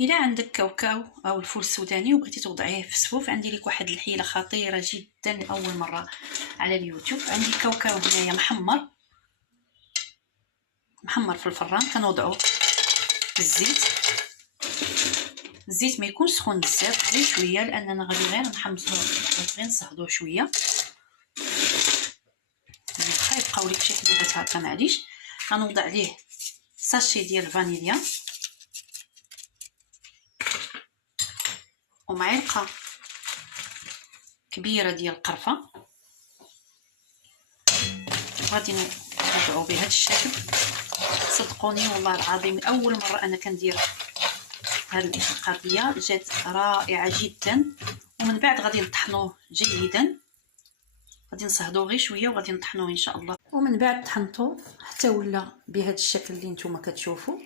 الا عندك كاوكاو او الفول السوداني وبغيتي توضعيه في السفوف، عندي لك واحد الحيله خطيره جدا اول مره على اليوتيوب. عندي كاوكاو هنايا محمر في الفران، كنوضعو في الزيت ما يكونش سخون بزاف، غير شويه لاننا غادي غير نحمصوه، غير نصهدوه شويه. واخا يبقاو لك شي حبيبات هكا معليش. غنوضع عليه ساشي ديال الفانيليا ومعلقه كبيره ديال القرفه، غادي نوضعو بهذا الشكل. صدقوني والله العظيم اول مره انا كندير هذه القضيه، جات رائعه جدا. ومن بعد غادي نطحنوه جيدا، غادي نصهدوه غير شويه وغادي نطحنوه ان شاء الله. ومن بعد طحنته حتى ولا بهذا الشكل اللي نتوما كتشوفوا.